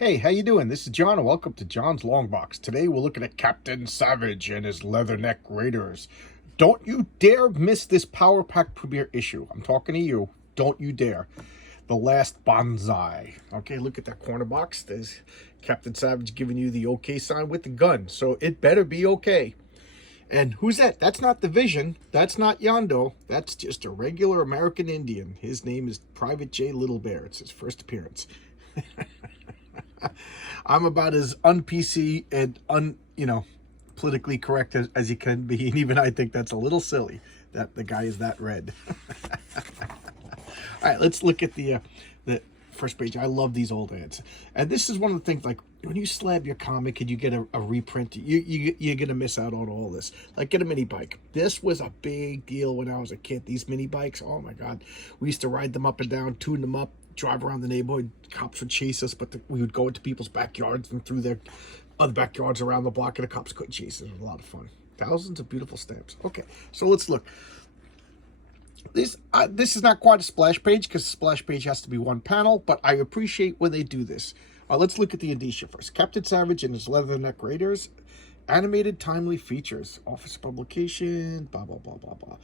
Hey, how you doing? This is John, and welcome to John's Long Box. Today we're looking at Captain Savage and his Leatherneck Raiders. Don't you dare miss this Power Pack premiere issue. I'm talking to you. Don't you dare. The last bonsai. Okay, look at that corner box. There's Captain Savage giving you the okay sign with the gun, so it better be okay. And who's that? That's not the Vision. That's not Yondo. That's just a regular American Indian. His name is Private J. Little Bear. It's his first appearance. I'm about as un-PC and politically correct as you can be, and even I think that's a little silly that the guy is that red. All right, let's look at the first page. I love these old ads, and this is one of the things, like when you slab your comic and you get a reprint, you're gonna miss out on all this. Like, get a mini bike. This was a big deal when I was a kid. These mini bikes, oh my god, we used to ride them up and down, tune them up, drive around the neighborhood. Cops would chase us, but we would go into people's backyards and through their other backyards around the block, and the cops couldn't chase us. It was a lot of fun. Thousands of beautiful stamps. Okay, so let's look. This is not quite a splash page, because the splash page has to be one panel, but I appreciate when they do this. Let's look at the indicia first. Captain Savage and his Leatherneck Raiders. Animated timely features. Office publication, blah, blah, blah, blah, blah.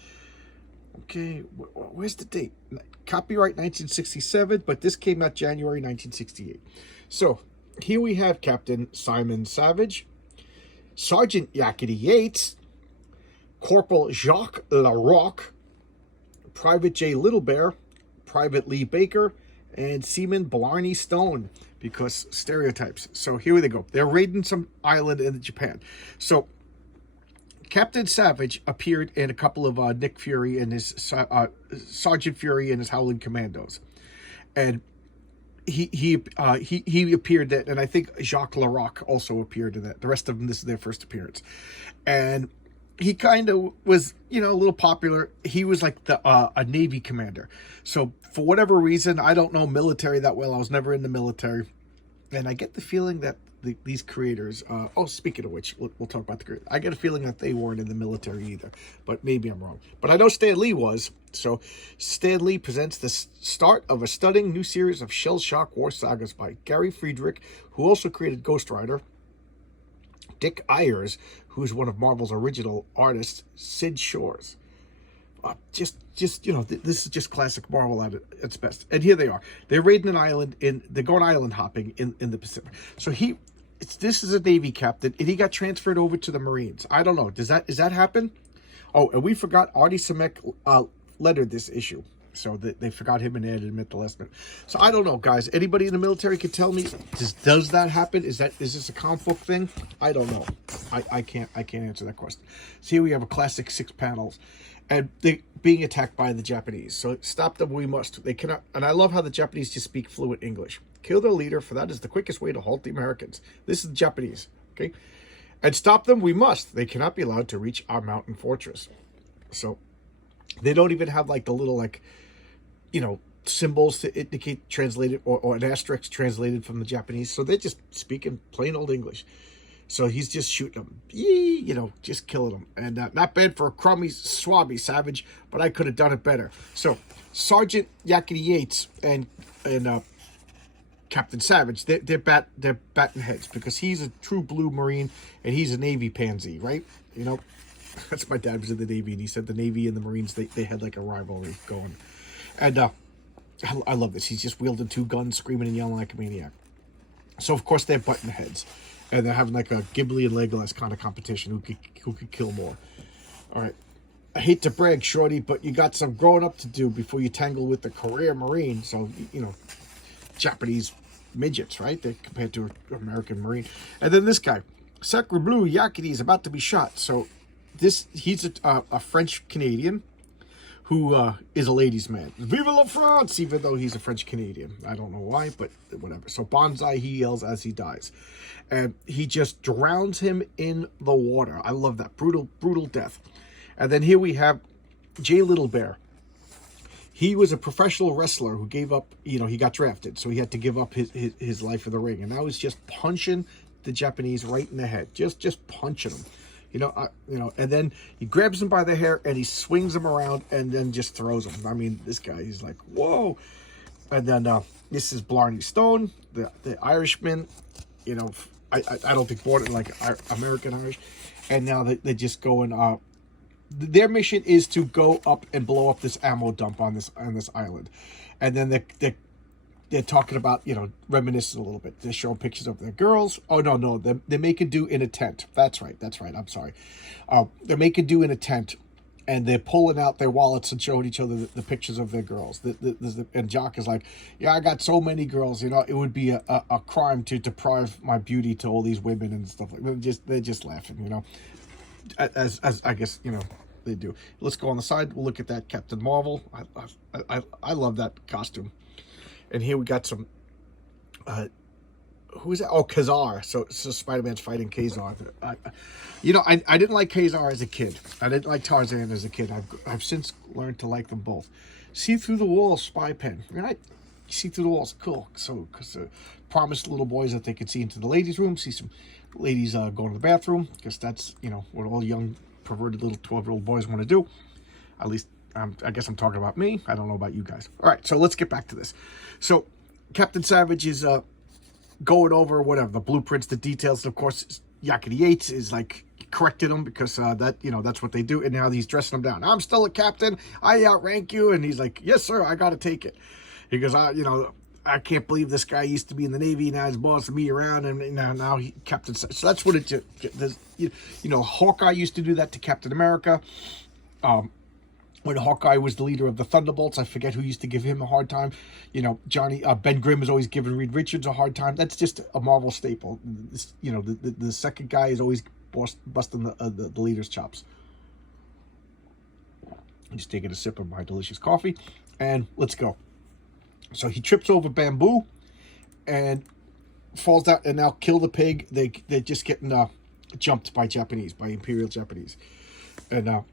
Okay, where's the date? Copyright 1967, but this came out January 1968. So, here we have Captain Simon Savage, Sergeant Yakety Yates, Corporal Jacques Larocque, Private J. Little Bear, Private Lee Baker, and Seaman Blarney Stone, because stereotypes. So here they go. They're raiding some island in Japan. So Captain Savage appeared in a couple of Nick Fury and his Sergeant Fury and his Howling Commandos, and he appeared that, and I think Jacques Larocque also appeared in that. The rest of them, this is their first appearance, and he kind of was, a little popular. He was like a Navy commander. So for whatever reason, I don't know military that well. I was never in the military. And I get the feeling that these creators, speaking of which, we'll talk about the creators. I get a feeling that they weren't in the military either, but maybe I'm wrong. But I know Stan Lee was. So Stan Lee presents the start of a stunning new series of shell-shock war sagas by Gary Friedrich, who also created Ghost Rider, Dick Ayers, who's one of Marvel's original artists, Sid Shores. This is just classic Marvel at its best. And here they are. They're raiding an island they're going island hopping in the Pacific. So this is a Navy captain, and he got transferred over to the Marines. I don't know. Does that happen? Oh, and we forgot Artie Simek lettered this issue. So they forgot him and added him at the last minute. So I don't know, guys. Anybody in the military could tell me, does that happen? Is this a comic book thing? I don't know. I can't answer that question. So here we have a classic 6 panels, and they being attacked by the Japanese. So stop them we must. They cannot. And I love how the Japanese just speak fluent English. Kill their leader, for that is the quickest way to halt the Americans. This is the Japanese. Okay, and stop them we must. They cannot be allowed to reach our mountain fortress. So they don't even have like the little symbols to indicate translated, or an asterisk translated from the Japanese. So they're just speaking plain old English. So he's just shooting them, just killing them. And not bad for a crummy, swabby Savage, but I could have done it better. So Sergeant Yakety Yates and Captain Savage, they're batting heads, because he's a true blue Marine and he's a Navy pansy, right? That's, my dad was in the Navy, and he said the Navy and the Marines, they had like a rivalry going. And I love this. He's just wielding 2 guns, screaming and yelling like a maniac. So, of course, they're butting heads. And they're having like a Ghibli and Legolas kind of competition, who could kill more. All right. I hate to brag, Shorty, but you got some growing up to do before you tangle with the career Marine. So, Japanese midgets, right? They're compared to an American Marine. And then this guy, Sacre Bleu Yakety, is about to be shot. So, he's a French-Canadian who is a ladies' man. Vive la France! Even though he's a French-Canadian. I don't know why, but whatever. So Bonsai, he yells as he dies. And he just drowns him in the water. I love that. Brutal, brutal death. And then here we have J. Little Bear. He was a professional wrestler who gave up, he got drafted. So he had to give up his life in the ring. And now he's just punching the Japanese right in the head. Just punching them. And then he grabs him by the hair and he swings him around and then just throws him. I mean, this guy, he's like, whoa. And then This is Blarney Stone, the Irishman. You know, I don't think born in like American Irish, and now they're just going. Their mission is to go up and blow up this ammo dump on this island, and then they're talking about, you know, reminiscing a little bit. They're showing pictures of their girls. Oh no, they're making do in a tent. That's right. I'm sorry. They're making do in a tent, and they're pulling out their wallets and showing each other the pictures of their girls. And Jock is like, yeah, I got so many girls. You know, it would be a crime to deprive my beauty to all these women and stuff like that. They're just laughing, you know, as I guess, you know, they do. Let's go on the side. We'll look at that Captain Marvel. I love that costume. And here we got some. Who is that? Oh, Kazar. So Spider-Man's fighting Kazar. You know, I didn't like Kazar as a kid. I didn't like Tarzan as a kid. I've since learned to like them both. See through the walls, spy pen. Right? See through the walls. Cool. So, because promised little boys that they could see into the ladies' room. See some ladies going to the bathroom. Because that's, you know, what all young perverted little 12-year-old boys want to do. At least, I guess I'm talking about me. I don't know about you guys. All right, so let's get back to this. So Captain Savage is going over whatever the blueprints, the details. And of course, Yakety Yates is like correcting him because that, you know, that's what they do. And now he's dressing him down. I'm still a captain. I outrank you. And he's like, yes, sir. I got to take it. He goes, you know, I can't believe this guy used to be in the Navy. Now he's bossing me around, and now he Captain. So that's what it. You know, Hawkeye used to do that to Captain America. When Hawkeye was the leader of the Thunderbolts, I forget who used to give him a hard time. You know, Ben Grimm is always giving Reed Richards a hard time. That's just a Marvel staple. You know, the second guy is always busting the leader's chops. I'm just taking a sip of my delicious coffee, and let's go. So he trips over bamboo and falls down, and now kill the pig. They're just getting jumped by Imperial Japanese, and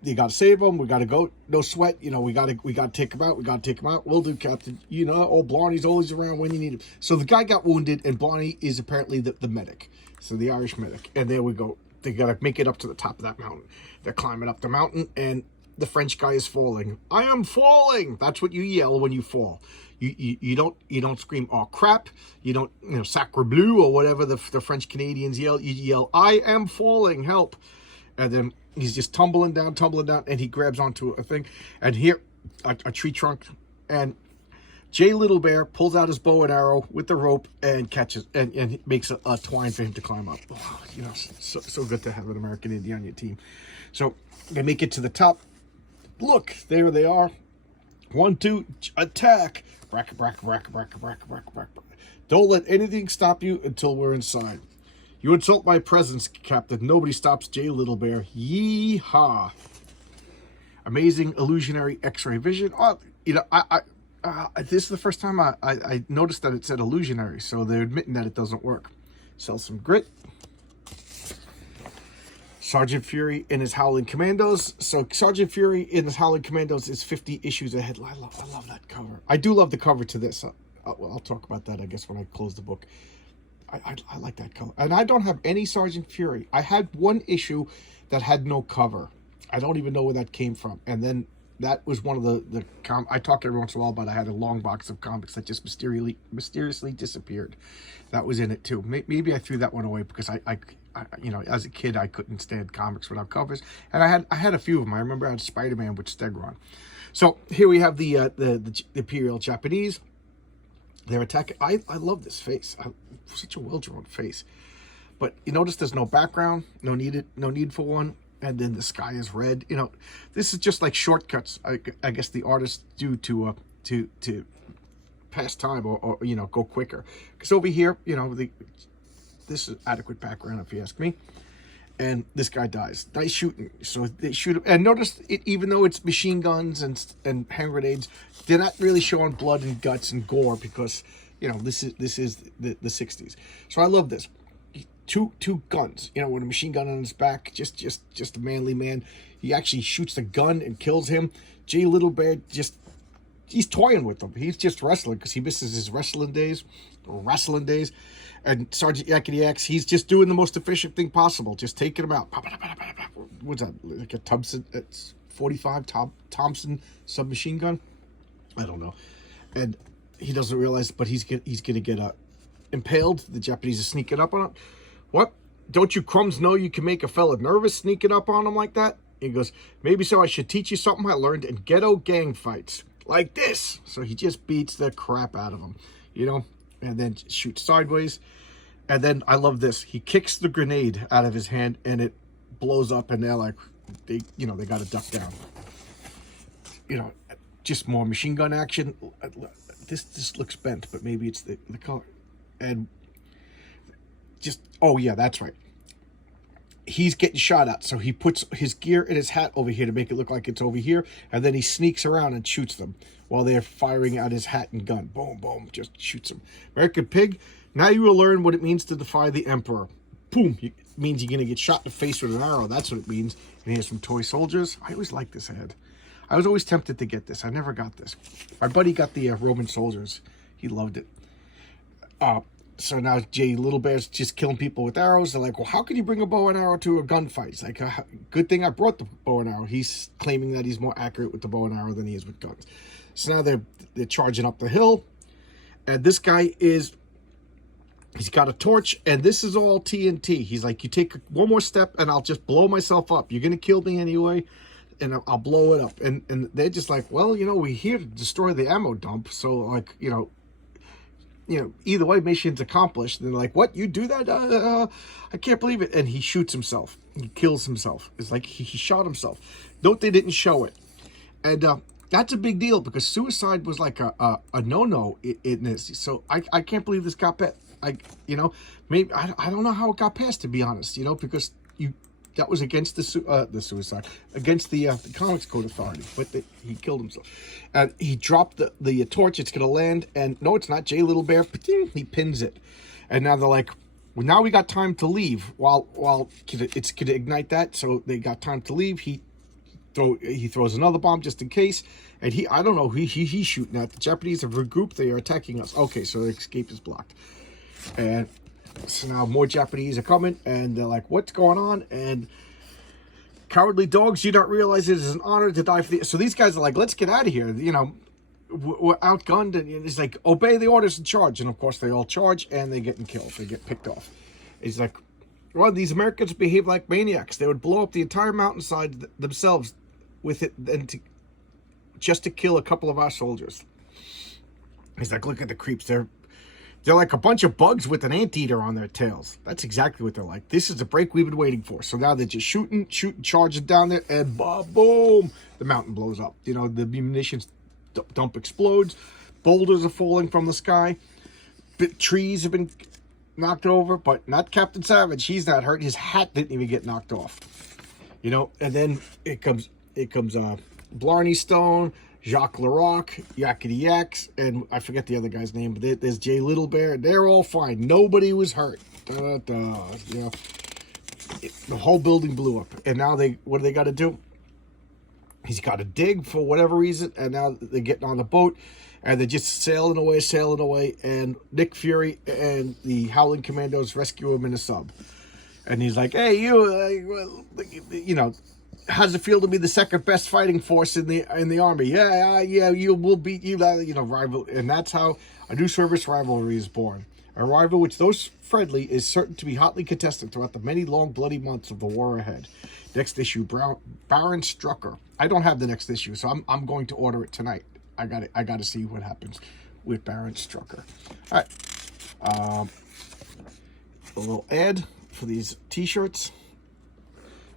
they got to save him. We got to go. No sweat. You know, we got to take him out. We'll do, Captain. You know, Blarney's always around when you need him. So the guy got wounded, and Blarney is apparently the medic. So the Irish medic. And there we go. They got to make it up to the top of that mountain. They're climbing up the mountain, and the French guy is falling. I am falling. That's what you yell when you fall. You don't scream, oh crap. You don't, you know, sacre bleu or whatever the French Canadians yell. You yell, I am falling, help. And then he's just tumbling down, and he grabs onto a thing. And here, a tree trunk, and Jay Little Bear pulls out his bow and arrow with the rope and catches, and makes a twine for him to climb up. Oh, you know, so good to have an American Indian on your team. So they make it to the top. Look, there they are. 1, 2, attack. Brack. Don't let anything stop you until we're inside. You insult my presence, Captain. Nobody stops Jay Little Bear. Yee-haw. Amazing illusionary X-ray vision. Oh, you know, this is the first time I noticed that it said illusionary, so they're admitting that it doesn't work. Sell some grit. Sergeant Fury in his Howling Commandos. So Sergeant Fury in his Howling Commandos is 50 issues ahead. I love that cover. I do love the cover to this. I'll talk about that, I guess, when I close the book. I like that cover. And I don't have any Sergeant Fury. I had one issue that had no cover. I don't even know where that came from. And then that was one of the I talk every once in a while about I had a long box of comics that just mysteriously disappeared. That was in it too. Maybe I threw that one away because I you know, as a kid I couldn't stand comics without covers, and I had a few of them. I remember I had Spider-Man with Stegron. So here we have the Imperial Japanese. They're attacking. I love this face. Such a well-drawn face. But you notice there's no background, no need for one. And then the sky is red. You know, this is just like shortcuts. I guess the artists do to pass time or you know, go quicker. Because over here, you know, this is adequate background if you ask me. And this guy dies. Nice shooting. So they shoot him. And notice it, even though it's machine guns and hand grenades, they're not really showing blood and guts and gore because, you know, this is the 60s. So I love this. Two guns, you know, with a machine gun on his back, just a manly man. He actually shoots the gun and kills him. Jay Little Bear he's toying with them. He's just wrestling because he misses his wrestling days. And Sergeant Yakety X, he's just doing the most efficient thing possible, just taking him out. What's that? Like a Thompson? It's 45 Thompson submachine gun. I don't know. and he doesn't realize, but he's gonna get impaled. The Japanese are sneaking up on him. What? Don't you crumbs know you can make a fella nervous sneaking up on him like that? He goes, maybe so. I should teach you something I learned in ghetto gang fights. Like this. So he just beats the crap out of him, you know, and then shoots sideways. And then I love this. He kicks the grenade out of his hand and it blows up, and they're like, they got to duck down. You know, just more machine gun action. This looks bent, but maybe it's the color. And just, oh yeah, that's right. He's getting shot at, so he puts his gear and his hat over here to make it look like it's over here, and then he sneaks around and shoots them while they're firing out his hat and gun. Boom, boom, just shoots them. American Pig, now you will learn what it means to defy the Emperor. Boom, it means you're going to get shot in the face with an arrow. That's what it means. And here's some toy soldiers. I always liked this ad. I was always tempted to get this. I never got this. My buddy got the Roman soldiers. He loved it. So now Jay Little Bear's just killing people with arrows. They're like, well, how can you bring a bow and arrow to a gunfight? It's like, good thing I brought the bow and arrow. He's claiming that he's more accurate with the bow and arrow than he is with guns. So now they're charging up the hill. And this guy he's got a torch, and this is all TNT. He's like, you take one more step and I'll just blow myself up. You're going to kill me anyway, and I'll blow it up. And they're just like, well, you know, we're here to destroy the ammo dump. So, like, you know, either way, mission's accomplished. And they're like, what? You do that? I can't believe it. And he shoots himself. He kills himself. It's like he shot himself. Note they didn't show it. And that's a big deal because suicide was like a no-no in this. So I can't believe this got passed. Maybe I don't know how it got passed, to be honest, because that was against the suicide, against the Comics Code Authority, but he killed himself. And he dropped the torch. It's going to land, and no, it's not. Jay Little Bear, he pins it. And now they're like, well, now we got time to leave while it's going to ignite that. So they got time to leave. He throws another bomb just in case. And I don't know who he's shooting at. The Japanese have regrouped. They are attacking us. Okay, so the escape is blocked. And so now more Japanese are coming, and they're like, what's going on? And cowardly dogs, you don't realize it is an honor to die for the... So these guys are like, let's get out of here. We're outgunned, and it's like, obey the orders and charge. And of course they all charge, and they're getting killed. They get picked off. It's like, well, these Americans behave like maniacs. They would blow up the entire mountainside themselves with it, and just to kill a couple of our soldiers. He's like, look at the creeps. They're like a bunch of bugs with an anteater on their tails. That's exactly what they're like. This is the break we've been waiting for. So now they're just shooting, charging down there, and boom, the mountain blows up. The munitions dump explodes. Boulders are falling from the sky. Trees have been knocked over, but not Captain Savage. He's not hurt. His hat didn't even get knocked off. And then it comes Blarney Stone, Jacques Laroque, Yakety Yaks, and I forget the other guy's name, but there's Jay Little Bear. They're all fine. Nobody was hurt. The whole building blew up. And now what do they got to do? He's got to dig for whatever reason, and now they're getting on the boat, and they're just sailing away, and Nick Fury and the Howling Commandos rescue him in a sub. And he's like, hey, how does it feel to be the second best fighting force in the army? Yeah, we'll beat you, rival. And that's how a new service rivalry is born. A rival which, though friendly, is certain to be hotly contested throughout the many long bloody months of the war ahead. Next issue, Baron Strucker. I don't have the next issue, so I'm going to order it tonight. I got to see what happens with Baron Strucker. All right, a little ad for these T-shirts.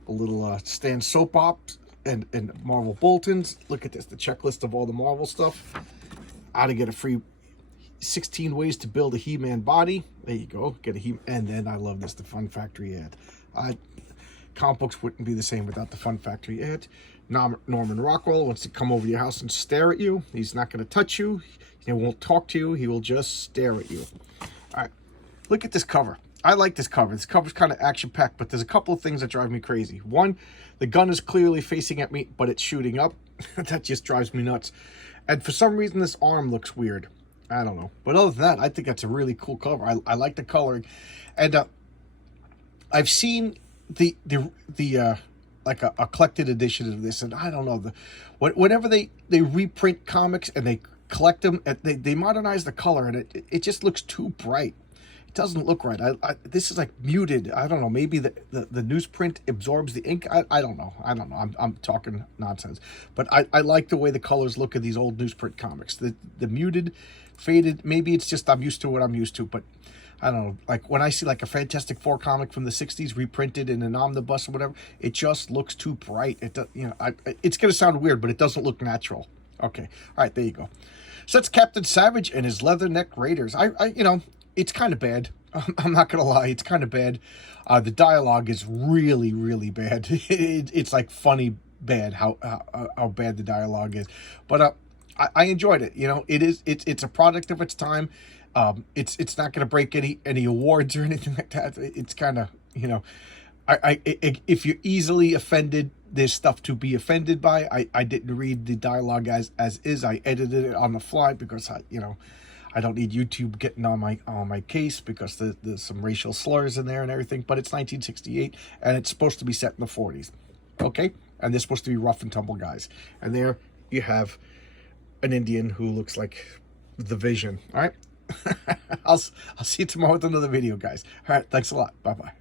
A little Stan Soap Ops and Marvel Bulletins. Look at this, the checklist of all the Marvel stuff. How to get a free 16 ways to build a He-Man body. There you go, get a He-Man. And then I love this, the Fun Factory ad. Comic books wouldn't be the same without the Fun Factory ad. Norman Rockwell wants to come over to your house and stare at you. He's not going to touch you. He won't talk to you. He will just stare at you. All right, look at this cover. I like this cover. This cover's kind of action-packed, but there's a couple of things that drive me crazy. One, the gun is clearly facing at me, but it's shooting up. That just drives me nuts. And for some reason, this arm looks weird. I don't know. But other than that, I think that's a really cool cover. I like the coloring. And I've seen the like a collected edition of this, and I don't know. Whenever they reprint comics and they collect them. They modernize the color, and it just looks too bright. It doesn't look right. This is like muted. I don't know. Maybe the newsprint absorbs the ink. I don't know. I'm talking nonsense. But I like the way the colors look of these old newsprint comics. The muted, faded. Maybe it's just I'm used to what I'm used to. But I don't know. Like when I see like a Fantastic Four comic from the '60s reprinted in an omnibus or whatever, it just looks too bright. It does, it's gonna sound weird, but it doesn't look natural. Okay. All right. There you go. So that's Captain Savage and his Leatherneck Raiders. It's kind of bad. I'm not going to lie. It's kind of bad. The dialogue is really, really bad. It's like funny bad how bad the dialogue is. But I enjoyed it. It's a product of its time. It's not going to break any awards or anything like that. It's kind of, if you're easily offended, there's stuff to be offended by. I didn't read the dialogue as is. I edited it on the fly because I don't need YouTube getting on my case because there's some racial slurs in there and everything. But it's 1968 and it's supposed to be set in the 40s, okay? And they're supposed to be rough and tumble guys. And there you have an Indian who looks like the Vision. All right, I'll see you tomorrow with another video, guys. All right, thanks a lot. Bye bye.